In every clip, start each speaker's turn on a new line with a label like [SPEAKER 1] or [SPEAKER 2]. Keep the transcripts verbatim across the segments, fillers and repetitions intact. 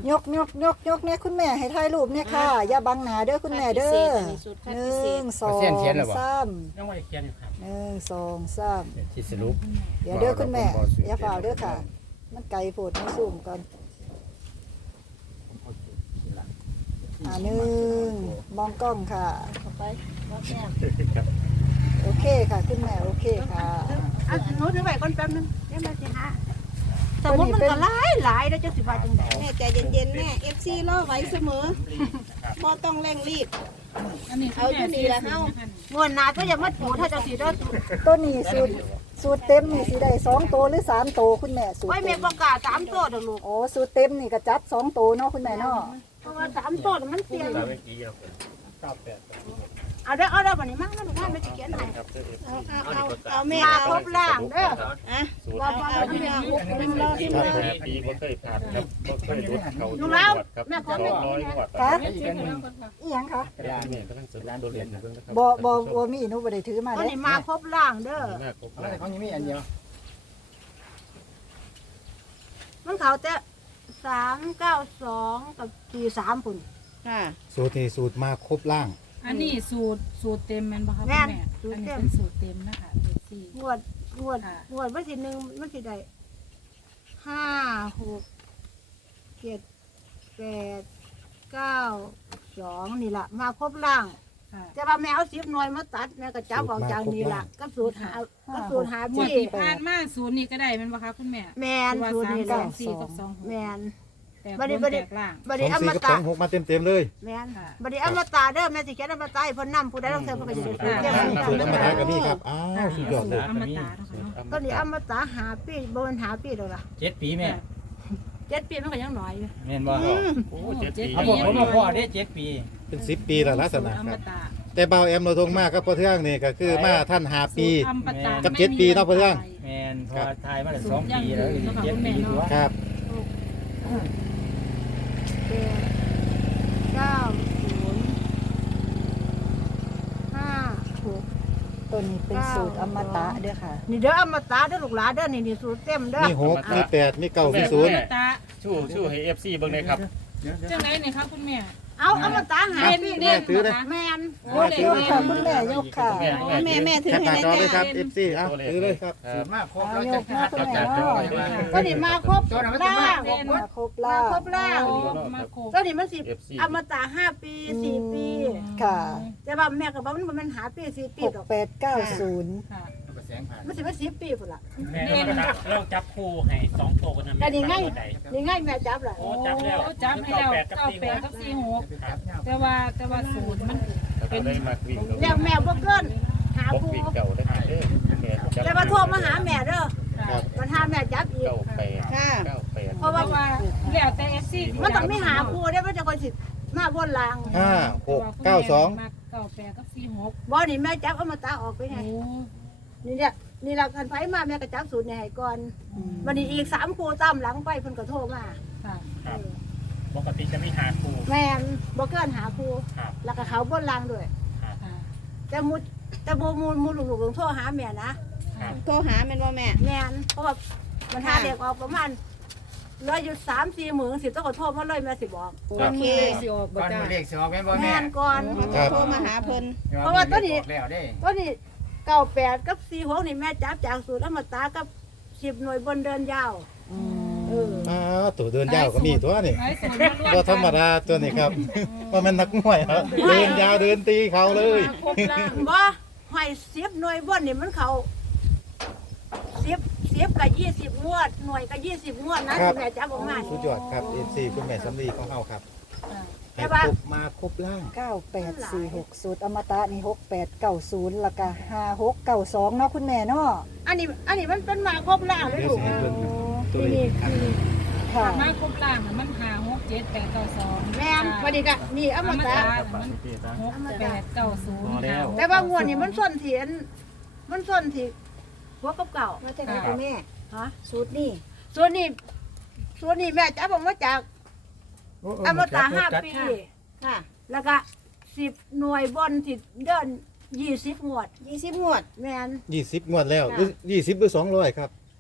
[SPEAKER 1] ยกยกยกยกเนี่ยคุณแม่ให้ถ่ายรูปเนี่ยค่ะอย่าบังหน้าเด้อคุณแม่เด้อหนึ่งสองสามยังไม่ได้เขียนอยู่ครับหนึ่งสองสามที่สรุปเดี๋ยวเด้อคุณแม่อย่าฝ่าเด้อค่ะมันไกลโพดไม่ซูมก่อนอ่าหนึ่งมองกล้องค่ะไปโอเคค่ะคุณแม่โอเคค่ะ
[SPEAKER 2] อ่ะหนูถือไว้ก่อนแป๊บนึงเดี๋ยวแม่สิหาสมมุติมันก็หลายหลายแล้วจะสิว่าจังได๋แม่ใจเย็นๆแม่ เอฟ ซี รอไว้เสมอบ่ต้องเร่งรีบเอาอยู่นี่ล่ะเฮางวดหน้าก็อย่ามาถูถ้าจะสิเด้อ
[SPEAKER 1] ตัวนี้สูตรสูตรเต็มนี่สิได้สองโตหรือสามโตคุณแม่สูตร
[SPEAKER 2] ไว้แม่บ่กล้าสามตัวดอกลูก
[SPEAKER 1] โอ้สูตรเต็มนี่ก็จัดสองโตเนาะคุณแม่เนาะ
[SPEAKER 2] เพราะว่าสามตัวมันเสี่ยงเอาเด้อเอาเด้อบัดนี้มามาลูกมาแม่สิเขียนให้เอาเอาเอาแม่ครบล่างเด้ออ่ะว่าบ่เอาแม่ครบรอที่มา
[SPEAKER 3] ปีบ่เคยผ่านครับบ่เคยรุดเขา
[SPEAKER 2] ลูกแล้ว
[SPEAKER 3] ครับ
[SPEAKER 2] แม่ขอ
[SPEAKER 3] ส
[SPEAKER 2] แม่
[SPEAKER 3] องร้อยกว่า
[SPEAKER 1] ค่ะ
[SPEAKER 3] บาท
[SPEAKER 1] อีหยังคะ
[SPEAKER 3] ร้านนี่กำลังเสริมตัวเรียนอยู่เพิ่งนะครับ
[SPEAKER 1] บ่บ่บ่มีหนูบ่ได้ถือมา
[SPEAKER 2] ตอน
[SPEAKER 1] เด้
[SPEAKER 2] นี้มาครบล่างเด้อ
[SPEAKER 3] หน้าครบ
[SPEAKER 4] อะไร
[SPEAKER 3] แล้ว
[SPEAKER 4] เขายังมีอันเดียว
[SPEAKER 2] มันเขาแต่สามเก้าสองกับสี่สามปุ่น
[SPEAKER 5] ค่ะ
[SPEAKER 4] สูตรนี่สูตรมาครบล่าง
[SPEAKER 6] อันนี้สูตรสูตรเต็มแม่นบ่คะ
[SPEAKER 2] แม่
[SPEAKER 6] คุณ
[SPEAKER 2] น
[SPEAKER 6] แม่
[SPEAKER 2] สูตรเต็ม
[SPEAKER 6] อันนี้เป็นสูตรเต็มนะคะเด็กสี่
[SPEAKER 2] งวดงวด
[SPEAKER 6] ค่ะ
[SPEAKER 2] งวดวันที่หนึ่งวันที่ใดห้าหกเจ็ดแปดเก้าสองนี่ล่ะมาครบล่าง
[SPEAKER 6] ค่ะ
[SPEAKER 2] แต่ว่าแม่เอาสิบหน่วยมาตัดแม่ก็จับออกจากนี่ล่ะก็สูตรหาก็สูตรหาง
[SPEAKER 6] วด
[SPEAKER 2] พี่
[SPEAKER 6] ที่ผ่านมาสูตรนี้ก็ได้แม่นบ่คะคุณแม่
[SPEAKER 2] แมน
[SPEAKER 6] ว่า
[SPEAKER 2] สูตร
[SPEAKER 6] สาม
[SPEAKER 2] นี่
[SPEAKER 6] ส
[SPEAKER 2] แห
[SPEAKER 6] อ
[SPEAKER 2] ละ
[SPEAKER 6] งสี่กับสองหก
[SPEAKER 2] แมน
[SPEAKER 6] แต่
[SPEAKER 2] บัดนี้
[SPEAKER 6] บ
[SPEAKER 2] บั
[SPEAKER 6] น
[SPEAKER 2] ดนี้
[SPEAKER 6] แตกล่าง
[SPEAKER 2] บัด
[SPEAKER 4] ส
[SPEAKER 2] นี้
[SPEAKER 4] อง
[SPEAKER 2] อ
[SPEAKER 4] สี่
[SPEAKER 2] ม
[SPEAKER 4] กับส
[SPEAKER 2] ตะ
[SPEAKER 4] องหกมาเต็มเต็มๆเลย
[SPEAKER 2] แมน
[SPEAKER 6] ค่ะ
[SPEAKER 2] บัดนี้อมตะเด้อแม่สิเขียนอมตะให้เพิ่นนำผู้ใดต้องเสิร์ฟเพิ่นก็สิ
[SPEAKER 4] สูตรน้ำมันกับนี่ครับ อ้าวสุดยอดเลย
[SPEAKER 6] อมตะนะคะเนาะ
[SPEAKER 2] ก็นี่อมตะหาปีบ่แม่นหาปีดอกล่ะ
[SPEAKER 7] เจ็ดปีแม่
[SPEAKER 2] เจ็ดปีมันก็ยังน้อยอยู่
[SPEAKER 7] แม่นบ่
[SPEAKER 2] อืม
[SPEAKER 3] โอ้เจ็ดปี
[SPEAKER 7] เอาผมผมมาพ่อได้เจ็ดปี
[SPEAKER 4] เป็นสิบปีแล้วลักษณะ
[SPEAKER 6] สูตรอ
[SPEAKER 4] ค
[SPEAKER 6] ม
[SPEAKER 4] รับ
[SPEAKER 6] ตะ
[SPEAKER 4] แต่เบาแอมเราทงมากครับพอเทืองนี่ก็คือมาท่านหาปี
[SPEAKER 6] สูตรอมตะ
[SPEAKER 4] กับเจ็ดปีเนาะเพื่อน
[SPEAKER 7] แม่นพอทายมาได้สองปีแล้วเจ็ดปีตัว
[SPEAKER 4] ครับ
[SPEAKER 2] แปดเก้าศูนย์ห้าหก
[SPEAKER 1] ตัวนี้เป็นสูตรอมตะเด้อค่ะ
[SPEAKER 2] นี่เด้ออมตะเด้อลูกหลานเด้อนี่นี่สูตรเต็มเด้อ
[SPEAKER 4] มีหกมีแปดมีเก้ามีศูนย์
[SPEAKER 6] อมตะ
[SPEAKER 3] ชู้ชู้ให้ เอฟ ซี เบิ่งหน่อยครับ
[SPEAKER 6] จังไดนี่คะคุณแม่
[SPEAKER 2] เอาอมตะหา
[SPEAKER 6] เด่น
[SPEAKER 2] ปี
[SPEAKER 6] เด่น
[SPEAKER 4] ถือเลย
[SPEAKER 2] แมน
[SPEAKER 1] ยกยกค่ะคุณแม่ยกค่ะ
[SPEAKER 3] แม่
[SPEAKER 5] แม่แม่ถือ
[SPEAKER 4] แคปห
[SPEAKER 5] ให้
[SPEAKER 4] น้า
[SPEAKER 5] ได้
[SPEAKER 4] จอเลยค
[SPEAKER 5] จ้า
[SPEAKER 4] รับ เอฟ ซี เอาถือเลยครับ
[SPEAKER 3] สูตรมากครบ
[SPEAKER 1] เอายกนะคุณแม่เนาะ
[SPEAKER 2] ก็นี่มาครบล่าง
[SPEAKER 1] มาครบ
[SPEAKER 2] มา
[SPEAKER 1] ล่า
[SPEAKER 2] ครบล่าง
[SPEAKER 6] โอ้มาโค
[SPEAKER 2] ก็นี่มันสิ
[SPEAKER 3] เอฟ ซี
[SPEAKER 2] อมตะห้าปีสี่ปี
[SPEAKER 1] ค่ะ
[SPEAKER 2] แต่ว่าแม่ก็บอกมันมันหาปีสี่ปี
[SPEAKER 1] หก
[SPEAKER 2] ดอก
[SPEAKER 1] แปดเก้าศูนย์
[SPEAKER 6] ค่ะ
[SPEAKER 2] มันสิมาสิบปีพุ่นล่ะ
[SPEAKER 7] แม่เราจับคู่ให้สองโตกันนะ
[SPEAKER 2] แต่
[SPEAKER 7] แม่
[SPEAKER 2] นี่ไงนี่ไงแม่จับล่ะ
[SPEAKER 7] โอ้จับแล้ว
[SPEAKER 6] โอ้จับให้แล้วเก้าแปดกับสี่หกแต่ว่าแต่ว่าสูตรมัน
[SPEAKER 3] เป็นได้มาวิ่ง
[SPEAKER 2] แล้วแม่บ่เกินหา
[SPEAKER 3] บก
[SPEAKER 2] ครู
[SPEAKER 3] วิ่งเก่าได้หาเด้อแม่จับ
[SPEAKER 2] แต่ว่าโทรมาหาแม่เด้อ
[SPEAKER 4] ครับ
[SPEAKER 2] มันหาแม่จับอีก
[SPEAKER 3] เก้าแปดเก้าแปด
[SPEAKER 2] เพราะว่า
[SPEAKER 6] ว่าแล้วแต่เอฟซี
[SPEAKER 2] มันต้องมีหาครูได้มันจะคนสิมาบนลาง
[SPEAKER 4] ห้าหกเก้าสอง
[SPEAKER 6] เก้าแปดกับสี่หก
[SPEAKER 2] บ่นี่แม่จับเอามาตาออกไปไง
[SPEAKER 6] โอ้
[SPEAKER 2] นี่เนี่ยนี่เราคันไผมาแม่ก็จับสูตรนี่ให้ก่อนวันนี้อีกสามครูตามหลังไปเพิ่นก็โทรมา
[SPEAKER 6] ค่ะ
[SPEAKER 7] ครับปกติจะไม่หาคู่
[SPEAKER 2] แม่นบ่เกินหาครู
[SPEAKER 7] ครับ
[SPEAKER 2] แล้วก็เขาบนลางด้วย
[SPEAKER 6] ค่ะ
[SPEAKER 2] แต่มูแต่บ่มูมูลูกๆโทรหาแม่นะ
[SPEAKER 7] ครับ
[SPEAKER 5] โทรหาแม่นบ่แม่
[SPEAKER 2] แม่นเพราะว่ามันหาเด็กออกประมาณเหลืออยู่สามสี่หมื่นสิต้องขอโทษมาเลยแม่สิบอก
[SPEAKER 5] โอเค
[SPEAKER 4] ก่อนเลขสองแม่บอ
[SPEAKER 2] แม่นก่อน
[SPEAKER 4] ครับ
[SPEAKER 5] โทรมาหาเพิ่น
[SPEAKER 2] เพราะว่าตอนนี้ตอนนี้เก้าแปดกับสี่หกนี่แม่จับจากสูตรอมตะกับสิบหน่วยบนเดินยาวเออ
[SPEAKER 4] อ้าวตัวเดินยาวก็มีตัวนี่
[SPEAKER 6] ไอ้สูตรมันรว
[SPEAKER 4] ก็ธรรมดาตัวนี้ครับ ว่ามันนักมวยครับเดินยาวเดินตีเขาเลย
[SPEAKER 6] ครบล่าง
[SPEAKER 2] บ่หอยสิบหน่วยบนนี่มันเขาสิบสิบกับยี่สิบงวด หน่วยกับยี่สิบงวดนะที่แม่จับออกมา
[SPEAKER 4] สุดยอดครับ เอฟ ซี คุณแม่สำลีของเฮาครับ
[SPEAKER 2] แต่
[SPEAKER 4] ให้
[SPEAKER 2] ว่า
[SPEAKER 4] ครบมาครบล่าง
[SPEAKER 1] เก้าแปดสี่หกสูตรอมตะนี่หกแปดเก้าศูนย์แล้วก็ห้าหกเก้าสองเนาะคุณแม่เนาะ
[SPEAKER 2] อันนี้อันนี้มันเป็นมาครบล่างเลย
[SPEAKER 4] เดี๋ยว
[SPEAKER 2] ลูก
[SPEAKER 4] สิให้เบิ่งตัว
[SPEAKER 2] นี่
[SPEAKER 4] เลข
[SPEAKER 2] นี่
[SPEAKER 1] ค่ะ
[SPEAKER 6] มาครบล่างน่ะมันหาหกเจ็ดแปดเก้าสอง
[SPEAKER 2] แม่นวันนี้ก็นี่อ
[SPEAKER 6] อ
[SPEAKER 2] ม
[SPEAKER 6] ม
[SPEAKER 2] ตะ
[SPEAKER 6] ตะมันหกแปดเก้าศูนย์ห้าหก
[SPEAKER 2] แต่ว่างวดนี้มันส้นเถียน มันส้นที่หัวกับเก่า
[SPEAKER 5] มาจากไหนคุณแม่
[SPEAKER 2] ฮะ
[SPEAKER 5] สูตรนี่
[SPEAKER 2] ส่วนนี้ส่วนนี้แม่จับออกมาจากอมตะห้าปี
[SPEAKER 5] ค่ะ
[SPEAKER 2] แล้วก็สิบหน่วยบนที่เดินยี่สิบงวด
[SPEAKER 5] ยี่สิบงวด
[SPEAKER 2] แม่น
[SPEAKER 4] ยี่สิบงวดแล้วหรือยี่สิบหรือสองร้อยครับ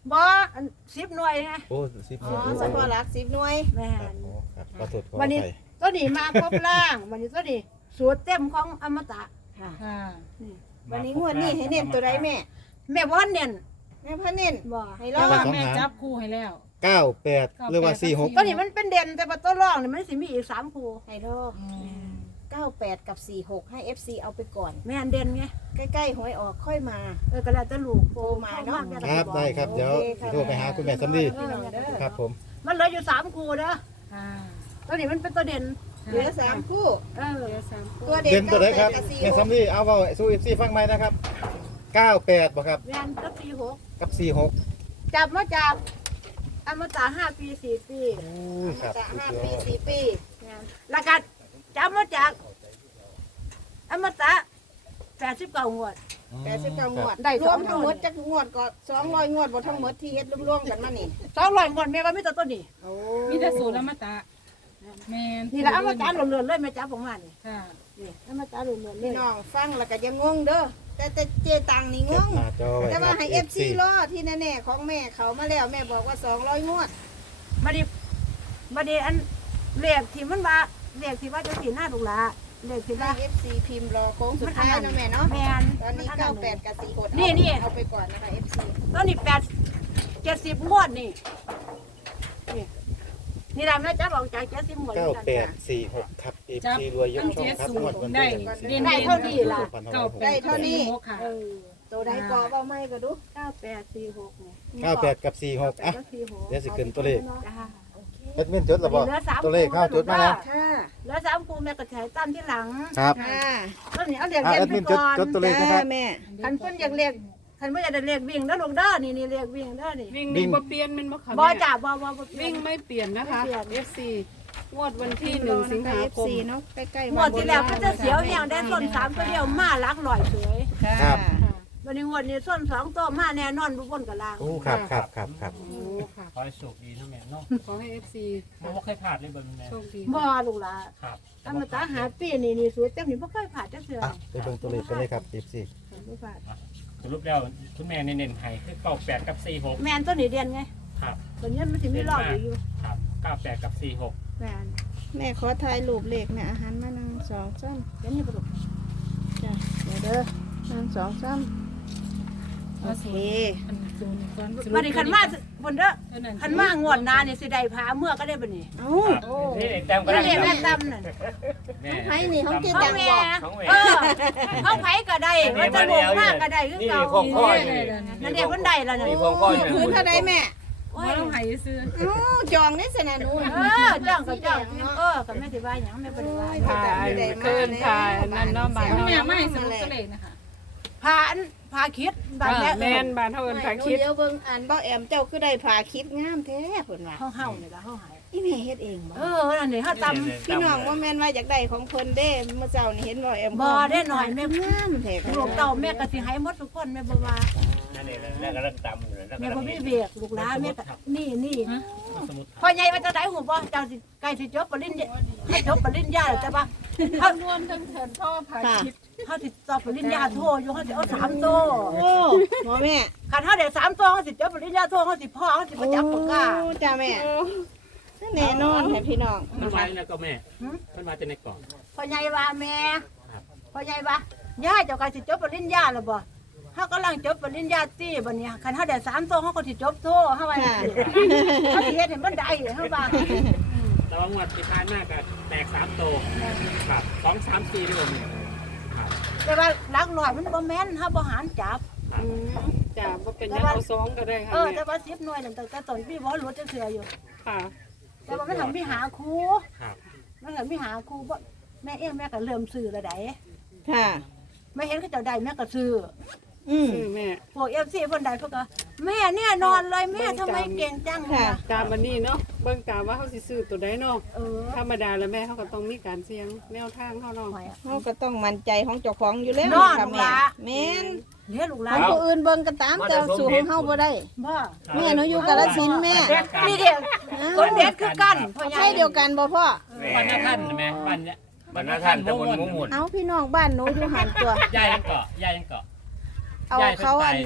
[SPEAKER 2] บ่อันสิบหน่วยไง
[SPEAKER 4] โอ้สิบ
[SPEAKER 5] อ๋อเฉพาะหลักสิบหน่วย
[SPEAKER 2] แม่
[SPEAKER 4] ครับ
[SPEAKER 2] น
[SPEAKER 4] โอ้ครับขอโทษขออ
[SPEAKER 2] วันนี้
[SPEAKER 4] ภัย
[SPEAKER 2] ตัวนี้มาครบล่างวันนี้ตัวนี้สูตรเต็มของอมตะ
[SPEAKER 5] ค่ะ
[SPEAKER 6] ค่ะ
[SPEAKER 5] วันนี้งวดนี้ให้เน้นตัวใดแม่
[SPEAKER 2] แม่บ่เน้น
[SPEAKER 5] แม่พ่อเน้น
[SPEAKER 2] บ่
[SPEAKER 5] ให้ร
[SPEAKER 6] แต่
[SPEAKER 5] อ
[SPEAKER 6] ว่า
[SPEAKER 5] ด
[SPEAKER 6] แม่จับคู่ให้แล้ว
[SPEAKER 4] เก้าแปดหรือว่าสี่หก
[SPEAKER 2] ตัวนี้มันเป็นเด่นแต่ว่าตัวรองนี่มันสิมีอีกสามคู่
[SPEAKER 5] ให้รอดเก้าแปดกับสี่หกให้ เอฟ ซี เอาไปก่อน
[SPEAKER 2] แม่นเด่นไง
[SPEAKER 5] ใกล้ๆหวยออกค่อยมา
[SPEAKER 2] เออก็แล้วแต่ลูก
[SPEAKER 5] โทรมาเนาะ
[SPEAKER 4] ครับได้ครับเดี๋ยวโทรไปหาคุณแม่สำลี
[SPEAKER 5] พี่น้องเด้อ
[SPEAKER 4] ครับผม
[SPEAKER 2] มันเหลืออยู่สามคู่เด้อ
[SPEAKER 6] ค่ะ
[SPEAKER 2] ตัวนี้มันเป็นตัวเด่น
[SPEAKER 5] เหลือสามคู่
[SPEAKER 2] เออ
[SPEAKER 6] เหลือสามคู่
[SPEAKER 5] ตัวเด็ก
[SPEAKER 4] เต็มตัวไหนครับ
[SPEAKER 5] เก้าแปดกับสี่
[SPEAKER 4] แม่
[SPEAKER 5] หก
[SPEAKER 4] สำลีเอาเว้าสู้เอฟซีฟังใหม่นะครับเก้าแปดบ่ครับ
[SPEAKER 2] แม่นกับสี่หก
[SPEAKER 4] กับสี่หก
[SPEAKER 2] จับมาจากอมตะห้าปีสี่ปี
[SPEAKER 4] โอ้ยครับ
[SPEAKER 5] จะห้าปีสี่ปี
[SPEAKER 2] แม่นแล้วก็จับมาจากอมตะแปดสิบเก้างวด
[SPEAKER 5] แปดสิบเก้างวด
[SPEAKER 2] ได้
[SPEAKER 5] ร
[SPEAKER 2] ส
[SPEAKER 5] ว
[SPEAKER 2] อง
[SPEAKER 5] มทั้งหมดจักงวดก็สองร้อยงวดบ่ทั้งหมดที่เฮ็ดรวมๆกันมานี่
[SPEAKER 2] สองร้อยงวดแม่ก็มีแต่ตัวนี้
[SPEAKER 5] โอ้
[SPEAKER 6] มีแต่สูตรอมตะแม่น
[SPEAKER 2] นี่แหละอมตะเหลือๆเลยแม่จับของมันนี่
[SPEAKER 6] ค่ะ
[SPEAKER 2] นี่อมตะเหลือๆเล
[SPEAKER 5] พี่
[SPEAKER 2] ย
[SPEAKER 5] น้องฟังแล้วก็ยังงงเด้อแต่แต่เจตังนี่ง
[SPEAKER 4] แคป
[SPEAKER 5] ง
[SPEAKER 4] หน้าจอไว้
[SPEAKER 5] แต่
[SPEAKER 4] ค
[SPEAKER 5] ว่า
[SPEAKER 4] รับ
[SPEAKER 5] ให้
[SPEAKER 4] เอ
[SPEAKER 5] เอ
[SPEAKER 4] ฟ
[SPEAKER 5] ฟ
[SPEAKER 4] ซี
[SPEAKER 5] ซีรอที่แน่ๆของแม่เขามาแล้วแม่บอกว่าสองร้อยงวด
[SPEAKER 2] มาดิมาดิอันเลขที่มันว่าเลขที่ว่าจะสีหน้าลูกหลาเลขที่
[SPEAKER 5] ให้
[SPEAKER 2] ว่า
[SPEAKER 5] เอฟซีพิมพ์รอโค้งสุดท้ายนะแม่เนาะ
[SPEAKER 2] แม่น
[SPEAKER 5] ตอนนี้เก้าแปดกับสี่หก
[SPEAKER 2] นี่นี่
[SPEAKER 5] เอาไปก่อนนะคะเอฟซี
[SPEAKER 2] ตอนนี้แปดเจ็ดสิบงวดนี่นี่นี่ละแม่จับออกจากเจ็ดสิบงวด
[SPEAKER 4] เก้า
[SPEAKER 2] นี่ล่ะ
[SPEAKER 4] แปดสี่หกครับเอฟซีรวยยกช่องครับงวดวัน
[SPEAKER 6] ได้
[SPEAKER 4] ที่หนึ่งสิง
[SPEAKER 6] เด่น
[SPEAKER 4] หา
[SPEAKER 2] เท่านี้ล่ะ
[SPEAKER 4] คม
[SPEAKER 6] เก้าแปดเท่านี้ค่ะ
[SPEAKER 2] เออ
[SPEAKER 5] ตัวใดกอเบ้าไม่ก็ดู
[SPEAKER 2] เก้าแปดสี่หกเนี่ย
[SPEAKER 4] เก้าแปดกับสี่หกอ่ะ
[SPEAKER 2] ก็สี่หก
[SPEAKER 4] เดี๋ยวสิขึ้นตัวเลข
[SPEAKER 2] จ้า
[SPEAKER 4] เอ็ดมินจดแล้วบ่
[SPEAKER 2] เหลือสาม
[SPEAKER 4] ตัวเลขเข้าจดมาแล้ว
[SPEAKER 5] ค่ะ
[SPEAKER 2] แล้วสามคูแม่ก็ใช้ตั้มที่หลัง
[SPEAKER 4] ครับ
[SPEAKER 5] ค่ะ
[SPEAKER 2] ตอนนี้เอาเรียก
[SPEAKER 4] อ่ะ
[SPEAKER 2] เรีย
[SPEAKER 4] แอด
[SPEAKER 2] น
[SPEAKER 4] มิ
[SPEAKER 2] ไป
[SPEAKER 4] นจด
[SPEAKER 2] ก่อน
[SPEAKER 4] จดตัวเลขนะครับ
[SPEAKER 5] แม่
[SPEAKER 2] คันเพิ่นอยากเรียกคันเพิ่นอยากได้เรียกวิ่งแล้วลงเด้อนี่นี่เรียกวิ่งเด้อนี่
[SPEAKER 8] วิ่งนี่บ่เปลี่ยนแมันบ่ค่ะ
[SPEAKER 2] บ่
[SPEAKER 8] แม่
[SPEAKER 2] จ้าบ่บ่บ่เปลี่ย
[SPEAKER 8] วิ่
[SPEAKER 2] น
[SPEAKER 8] งไม่เปลี่ยนนะคะ
[SPEAKER 2] ไม่เปลี่ยน
[SPEAKER 8] เอฟ ซี งวดวันที่หนึ่งสิงหาคม
[SPEAKER 5] เนาะใกล้ๆ
[SPEAKER 2] งวดที่แล้วก็จะเสียวแหงได้ส้นสามตัวเดียวมาหลักลอยเฉย
[SPEAKER 4] ครับ
[SPEAKER 2] วันนี้งวดนี้ส้นสองตัวมาแน่นอนบุบนกับลาง
[SPEAKER 4] โอ้ครับครับครับครับ
[SPEAKER 8] โอ้ค่ะ
[SPEAKER 3] ขอให้โชคดีนะแม่เนาะ
[SPEAKER 8] ขอให้ เอฟ ซี
[SPEAKER 3] เพราะว่าเคยผ่านเลยเบิ่งแม่
[SPEAKER 8] โชคดี
[SPEAKER 2] บ่ลูกหลาน
[SPEAKER 3] ครับ
[SPEAKER 2] อมตะหาปีนี่นี่สวยจังนี่บ่เคยผ่านจักเทื่อ
[SPEAKER 4] อ่ะไปเบิ่งตัวเลขกันเลยครับเอฟซี
[SPEAKER 2] บ่ผ่าน
[SPEAKER 3] สรุปแล้วคุณแม่เน้นๆให้คือเก้าแปดกับสี่หก
[SPEAKER 2] แม่นตัวนี้เดียนไง
[SPEAKER 3] ครับ
[SPEAKER 2] ตัวนี้มันสิมีรอบอยู่อยู่
[SPEAKER 3] ครับเก้าแปดกับสี่หก
[SPEAKER 2] แม่น
[SPEAKER 5] แม่ขอถ่ายรูปเลขแม่อาหารมาหนึ่งสองสาม
[SPEAKER 2] เดี๋ยวนี้บ่ลูก
[SPEAKER 5] จ้ะเดี๋ยวเด้อหนึ่งสองสามโอเค
[SPEAKER 6] อันสูตรก่อน
[SPEAKER 2] บัดนี้คันมาบนเด้อคันมางวดหน้านี่สิได้พาเมื่อก็ได้บัดนี้
[SPEAKER 5] เอ้า
[SPEAKER 3] นี่แต้มก็
[SPEAKER 2] ก็
[SPEAKER 3] ได้
[SPEAKER 2] เรียกแม่ตํนั่น
[SPEAKER 3] แม่
[SPEAKER 5] ไผนี่ของเจ๊
[SPEAKER 2] เฮา
[SPEAKER 5] ตัง
[SPEAKER 2] แม่
[SPEAKER 5] บอก
[SPEAKER 2] เออเฮาไผก็ได้ว่าจะลงมากก็ได้คือเก่า
[SPEAKER 3] ของพ่อนี่
[SPEAKER 2] นั่นเด็กคนใดล่ะนั่น
[SPEAKER 3] มีของพ่ออยู่
[SPEAKER 5] พื้นเท่าใดแม่
[SPEAKER 2] โอ้
[SPEAKER 6] บ่
[SPEAKER 2] ย
[SPEAKER 6] ต้องให้ซื้อ
[SPEAKER 5] อู้จองนี่สนะหนู
[SPEAKER 2] เออจ้างก็จ้างเออก็ไม่สิว่าหยังไม่เป็นไร
[SPEAKER 8] ค่ะเกินค่ะนั่นเนาะบ้าน
[SPEAKER 6] คุณ
[SPEAKER 8] เฮา
[SPEAKER 6] แม่ไม่สรุปตัวเลขนะคะ
[SPEAKER 2] พาอันพาคิดบาดแม่
[SPEAKER 8] แม่นบ้านเฮาเอิ้นพาคิด
[SPEAKER 5] เดี๋ยวเบิ่งอ่านบ่แอมเจ้าคือได้ผ่าคิดงามแท้เพิ่นว่า
[SPEAKER 2] เฮาเฮานี่ล่ะเฮาหาย
[SPEAKER 5] อีแม่เฮ็ดเองบ่
[SPEAKER 2] เออนั่นนี่เฮาตำ
[SPEAKER 5] พี่น้องว่าแม่นว่าอยากได้ของเพิ่นเด้เมื่อเช้านี่เห็นบ่แอม
[SPEAKER 2] บ่ได้หน่อยแม่
[SPEAKER 5] งามแท้
[SPEAKER 2] ลูกเต้าแม่ก็สิให้หมดทุกคนแม่บ่ว่า
[SPEAKER 3] นั่นเองแม่ก็เริ่มตำอยู่แล้ว
[SPEAKER 2] แม่บ่มีเบียกลูกหลานแม่ก็นี่นี่
[SPEAKER 3] สมุด
[SPEAKER 2] พ่อใหญ่ว่าจะได้หูบ่เจ้าสิใกล้สิจบปริญญาให้จบปริญญาแล้วจ้ะบ่เฮาร
[SPEAKER 6] วมทั้งแทนพ่อพา
[SPEAKER 5] ค่ะ
[SPEAKER 6] คิด
[SPEAKER 2] เฮาสิสอบปริญญาโทอยู่เฮาสิเอาสามโต
[SPEAKER 5] โอ้หมอแม่
[SPEAKER 2] คันเฮาได้สามโตเฮาสิจบปริญญาโทเฮาสิพ่อเฮาสิบ่จับปากกา
[SPEAKER 5] โอ้จ้าแม่แน่นอนให้พี่น้อง
[SPEAKER 3] มันไว้แล้วก็แม่มันมาจะในกล่อง
[SPEAKER 2] พ่อใหญ่ว่าแม่พ่อใหญ่ว่าย่าเจ้าก็สิจบปริญญาแล้วบ่เฮากำลังจบปริญญาตรีบัดนี้คันเฮาได้สามโตเฮาก็สิจบโทเฮาว่าจังซี่เฮาสิเฮ็ดให้มันได้เฮาว่า
[SPEAKER 3] แต่ว่างวดที่ผ่านมากก็แตกสามโตครับสองสามสี่ด้วยผมครับ
[SPEAKER 2] แต่ว่าหลักร้อยมันบ่แม่นเฮาบ่หารจับ
[SPEAKER 8] อืมจ้ะบ่เป็นหยังเอาสองก็ได้ค่ะ
[SPEAKER 2] เออ
[SPEAKER 8] แม่
[SPEAKER 2] แต่ว่าสิบหน่วยนั่นตั้งแต่ต้นปีบ่รู้จักเทื่ออยู่
[SPEAKER 8] ค่ะ
[SPEAKER 2] แต่ว่ามันทำมีหาครู
[SPEAKER 3] ครับ
[SPEAKER 2] มันทำมีหาครูบ่แม่เองแม่ก็เริ่มซื้อแล้วได้
[SPEAKER 5] ค่ะ
[SPEAKER 2] แม่เห็นเขาเจ้าได้แม่ก็ซื้อ
[SPEAKER 5] อืม
[SPEAKER 8] คือแม่
[SPEAKER 2] พวก เอฟ ซี เพิ่นได้เพิ่นก็แม่เนี่ยนอนเลยแม่ทำไมเก่งจัง
[SPEAKER 5] ค่ะ
[SPEAKER 8] ตามอันนี้เนาะเบิ่งตามว่าเฮาสิซื้อตัวใดเนาะ
[SPEAKER 2] เออ
[SPEAKER 8] ธรรมดาแล้วแม่เขาก็ต้องมีการเสี่ยงแนวทางเฮาเนาะ
[SPEAKER 2] หอยอะ
[SPEAKER 5] เฮาก็ต้องมั่นใจของเจ้าของอยู่แล้ว
[SPEAKER 2] นอน
[SPEAKER 5] ค่ะ
[SPEAKER 2] ลูกห
[SPEAKER 5] แม่
[SPEAKER 2] ลา
[SPEAKER 5] แม่น
[SPEAKER 2] เลี้ยงลูกห
[SPEAKER 5] ข
[SPEAKER 2] ลา
[SPEAKER 5] อนงผู้อื่นเบิ่งก็ตามแต่สู่ของเฮาบ่ได้
[SPEAKER 2] บ่
[SPEAKER 5] แม่หนูอยู่กาฬสินธุ์แม่
[SPEAKER 2] นี่เด็กคนเด็ดคือกันพ่อใหญ่
[SPEAKER 5] ใช่เดียวกันบ่พ่อ
[SPEAKER 3] วันนั้นท่านใช่ไหมวันเนี้ยวันนั้นท่านตะบนมุ้งหมุน
[SPEAKER 5] เอาพี่น้องบ้านหนูอยู่หันตัว
[SPEAKER 3] ยายยังเกาะยายยังเกาะ
[SPEAKER 5] เอาเขาอัน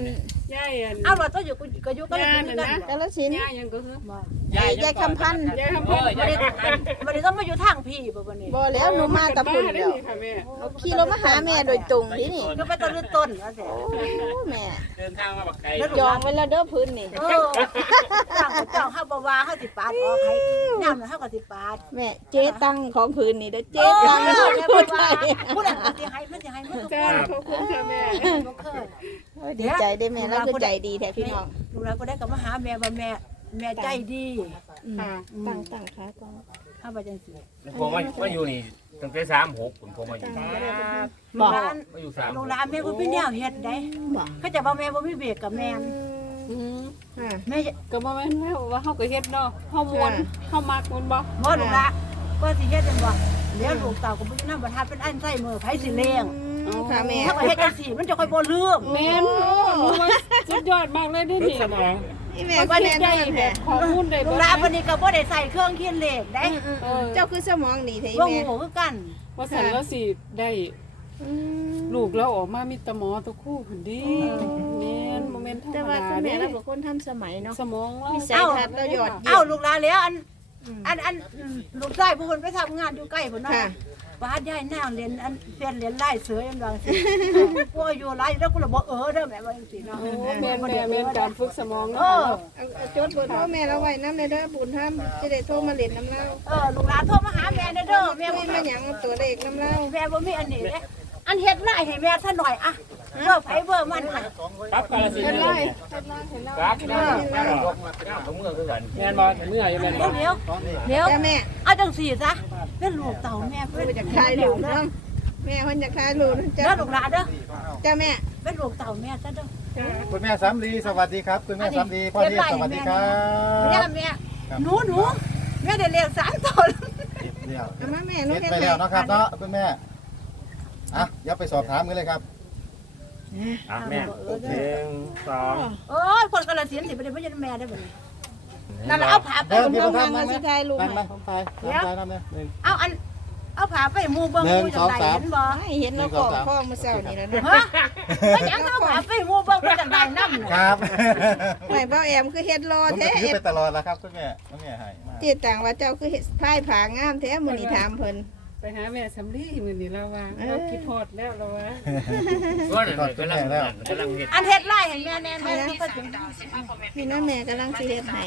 [SPEAKER 8] ยายอัน
[SPEAKER 2] เอาว่าต้องอยู่ก็อยู่ก็เลย
[SPEAKER 8] ย่า
[SPEAKER 2] คือ
[SPEAKER 8] นั่น
[SPEAKER 2] กัน
[SPEAKER 8] นะ
[SPEAKER 5] กาฬสินธุ์
[SPEAKER 8] ย่ายังก็คือ
[SPEAKER 5] ยายยายคำพันธุ์
[SPEAKER 8] ยายคำ
[SPEAKER 3] เอ
[SPEAKER 8] พัน
[SPEAKER 3] อ
[SPEAKER 8] ธุ์
[SPEAKER 3] ยายกัน
[SPEAKER 2] วันนี้ต้องมาอยู่ทางพี่บ่วันนี้
[SPEAKER 5] บ่แล้วหนูมาตะพุ่น
[SPEAKER 8] ได้
[SPEAKER 5] แล้ว
[SPEAKER 8] นี่ค่ะแม่
[SPEAKER 5] เราขี่รถมาหาแม่โดยตรงนี่นี่
[SPEAKER 2] ก็ไปต้นลื่นต้นแล้วแต่
[SPEAKER 5] โอ้แม่
[SPEAKER 3] เดินทางมาบักไก่
[SPEAKER 5] จองไว้แล้วเด้อพื้นนี่
[SPEAKER 2] เออจ้างเจ้าเฮาบ่ว่าเฮาสิปาดออกให้ย่ำเฮาก็สิปาด
[SPEAKER 5] แม่เจ๊ตังของพื้นนี่เด้อเจ๊ตัง
[SPEAKER 2] แม่
[SPEAKER 5] พู
[SPEAKER 2] บ่
[SPEAKER 5] ดไท
[SPEAKER 2] ว่าย ผู้ใดก็สิให้มันสิให้มันทุก
[SPEAKER 8] จ้า
[SPEAKER 2] คน
[SPEAKER 8] ขอบคุณค่ะแม่
[SPEAKER 2] บ่เคย
[SPEAKER 5] โอ้ยดีใจได้แม่แล้วคือใจดีแท้พี่น้อง
[SPEAKER 2] ลูกหลานก็ได้กลับมาหาแม่ว่าแม่แม่ใจดี
[SPEAKER 5] อืม
[SPEAKER 8] ค่ะ
[SPEAKER 5] ตั้งตั้งขาตั้ง
[SPEAKER 2] เฮาบ่จังซี่
[SPEAKER 7] ผมมามาอยู่นี่ตั้งแต่สามหกผมผมมาอยู่
[SPEAKER 2] ลูกหลาน
[SPEAKER 7] มาอยู่สาม
[SPEAKER 2] ลูกหลานแม่บ่มีแนวเฮ็ดได้เขาจะว่าแม่บ่มีเบรกกับแม่น
[SPEAKER 8] อืม
[SPEAKER 5] อ่า
[SPEAKER 2] แม่
[SPEAKER 8] ก็บ่แม่นแล้วว่าเฮาก็เฮ็ดเนาะเฮาม่วนเฮามักมันบ่
[SPEAKER 2] บ่ลูกหลานก็สิเฮ็ดจังบ่เดี๋ยวลูกเต่าก็บ่นำบ่ทันเป็นอันใส่มือไผสิเลี้ยง
[SPEAKER 5] อืมค่ะแม่
[SPEAKER 2] ถ้าก็เฮ็ดจังซี่มันจะค่อยบ่ลืม
[SPEAKER 8] แม่นโอ้หนูว่าสุดยอดมากเลยเด้อนี่
[SPEAKER 5] นี่แม่
[SPEAKER 8] ว่า
[SPEAKER 5] คือ
[SPEAKER 8] ได้
[SPEAKER 5] แน่นอน
[SPEAKER 8] แบ
[SPEAKER 5] แท้
[SPEAKER 8] บข้อมูลได้
[SPEAKER 2] ลู
[SPEAKER 8] เบ่
[SPEAKER 2] กหลานวันนี้ก็บ่ได้ใส่เครื่องคิดเลขได้
[SPEAKER 8] เออ
[SPEAKER 5] เจ้าคือสมองนี่แท้
[SPEAKER 2] บ่
[SPEAKER 5] แม่
[SPEAKER 2] ฮู้คือกัน
[SPEAKER 8] ว่าสันแล้วสิได้
[SPEAKER 5] อืม
[SPEAKER 8] ลูกเราออกมามีแตหมอตัวคู่พุ่นดีแม่นบ่แม่นธร
[SPEAKER 5] แต่
[SPEAKER 8] รม
[SPEAKER 5] ว่า
[SPEAKER 8] ดา
[SPEAKER 5] คุณ
[SPEAKER 8] เด้
[SPEAKER 5] แม่เราเป็นคนทำสมัยเนาะ
[SPEAKER 8] สมองเรา
[SPEAKER 5] วิสัยทัศน์เรายอดเยี่
[SPEAKER 2] เอ้าย
[SPEAKER 5] ม
[SPEAKER 2] ลูกหลานแล้วอันอันอันลูกชายผู้คนไปทำงานอยู่ใกล้พุ่นเนาะ
[SPEAKER 5] ค่ะ
[SPEAKER 2] บ้านยายนางเรียนอันเรียนเรียนไล่เสือยังดังสิกูอายุไล่แล้วกูเลยบอกเออเด้อแม่ว่าจังซี่เนาะ
[SPEAKER 8] โอ้แม่นแม่แม่นการฝึกสมอง
[SPEAKER 2] เอ
[SPEAKER 8] เนาะ
[SPEAKER 2] อ
[SPEAKER 5] เอาเอาจดเบอร์โทรแม่เราไว้นำเลยเด้อบุญทำจะได้โทรมาเล่นน้ำเรา
[SPEAKER 2] เออลูกหลานโทรมาหาแม่เด้อเด้อแม่
[SPEAKER 5] แม่
[SPEAKER 2] บ่
[SPEAKER 5] มาหยังเอาตัวเลขน้ำเรา
[SPEAKER 2] แม่บ่มีอันนี้เด้อันเฮ็ดไล่ให้แม่ซะหน่อยอะเบอร์ไผเบอร์มันอะ
[SPEAKER 3] ปั๊บกาลสิน
[SPEAKER 8] เห็น
[SPEAKER 3] ธุ์
[SPEAKER 8] ไร
[SPEAKER 3] เลย
[SPEAKER 8] เห็นไรเห็นไร
[SPEAKER 3] ครับ
[SPEAKER 8] เออ
[SPEAKER 3] แม่บอกตรงเมื่อคือกันแม่บอกเมื่ออยู่แม่บ
[SPEAKER 2] เดี๋
[SPEAKER 3] อ
[SPEAKER 2] ยว
[SPEAKER 3] ก
[SPEAKER 2] เดี๋ยวเดี๋ยว
[SPEAKER 5] จ้าแม่
[SPEAKER 2] เอาจังซี่ซะเป็นลูกเต่าแม่เพิ่น
[SPEAKER 5] อยากถ่ายรูปเนาะแม่คนอยากถ่ายรูป
[SPEAKER 2] เด้
[SPEAKER 5] จ้า
[SPEAKER 2] อลูกหลานเด้อ
[SPEAKER 5] จ้าแม่
[SPEAKER 2] เป็นลูกเต่าแม่ซะเด้อ
[SPEAKER 4] คุณแม่สามลีสวัสดีครับคุณแม่สามลีพ่อเรียกสวัสดีครั
[SPEAKER 2] แม่
[SPEAKER 4] บ
[SPEAKER 2] แม่หนูหนูแม่ได้เลี้ยงสามตัวแล้ว
[SPEAKER 4] เดี๋ยว
[SPEAKER 5] เอามาแม่
[SPEAKER 4] เส
[SPEAKER 5] น้อ
[SPEAKER 4] ร็
[SPEAKER 5] ง
[SPEAKER 4] จ
[SPEAKER 5] เฮ็ด
[SPEAKER 4] ไป
[SPEAKER 5] ให้
[SPEAKER 4] แล้วเนาะครับเนาะคุณแม่อ่ะเดี๋ยวไปสอบถามกันเลยครับ
[SPEAKER 3] อ่ะแม่หนึ่งสอง
[SPEAKER 2] โอ้ยคนกาฬสินธุ์สิบ่ได้บ่ใช่แม่ได้บ่นี่นั่นล่ะเอาผ้าไป
[SPEAKER 4] เดี๋ยว
[SPEAKER 2] หมู่
[SPEAKER 4] พี่
[SPEAKER 2] เบิ่
[SPEAKER 4] ต้อง ง
[SPEAKER 5] มา
[SPEAKER 4] ทำ
[SPEAKER 5] สิ
[SPEAKER 4] นะ
[SPEAKER 5] ถ่ายรูป
[SPEAKER 4] นั่ง
[SPEAKER 5] ให้
[SPEAKER 4] นะไปไปไปนั่นเนี่ยหนึ่ง
[SPEAKER 2] เอาอันเอาผ้าไปหมู่เบิ่ง
[SPEAKER 4] หนึ่ง
[SPEAKER 2] หมู่จังได
[SPEAKER 4] สองสาม
[SPEAKER 2] เห็นบ่
[SPEAKER 5] ให้เห็นเรากอกข้อมาเช้านี่แล้วนะ
[SPEAKER 2] ฮะก็ยังเอาผ้าไปหมู่เบิ่งบ่จังไดนำน่ะ
[SPEAKER 4] ครับ
[SPEAKER 5] ไม่เบ้าแอมคือเฮ็ดรอ
[SPEAKER 4] ผม
[SPEAKER 5] แท้
[SPEAKER 4] จะถือไปตลอดแล้วครับคุณแม่คุณแม่ให้มา
[SPEAKER 5] เจ๊ต่างว่าเจ้าคือเฮ็ดพายผางามแท้มื้อนี้ถามเพิ่น
[SPEAKER 8] ไปหาแม่สำลีมื้อนี้เราว่าเราคิดฮอดแล้วเราว่า
[SPEAKER 7] ก็นั่นกำลังกำลังเฮ็ด
[SPEAKER 2] อันเฮ็ดไร่ให้แม่แน่แม่ก็สิ
[SPEAKER 5] นี่นะแม่กำลังสิเฮ็ดให้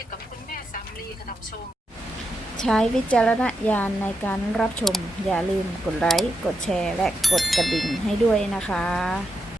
[SPEAKER 5] ใช้วิจารณญาณในการรับชม อย่าลืมกดไลค์ กดแชร์ และกดกระดิ่งให้ด้วยนะคะ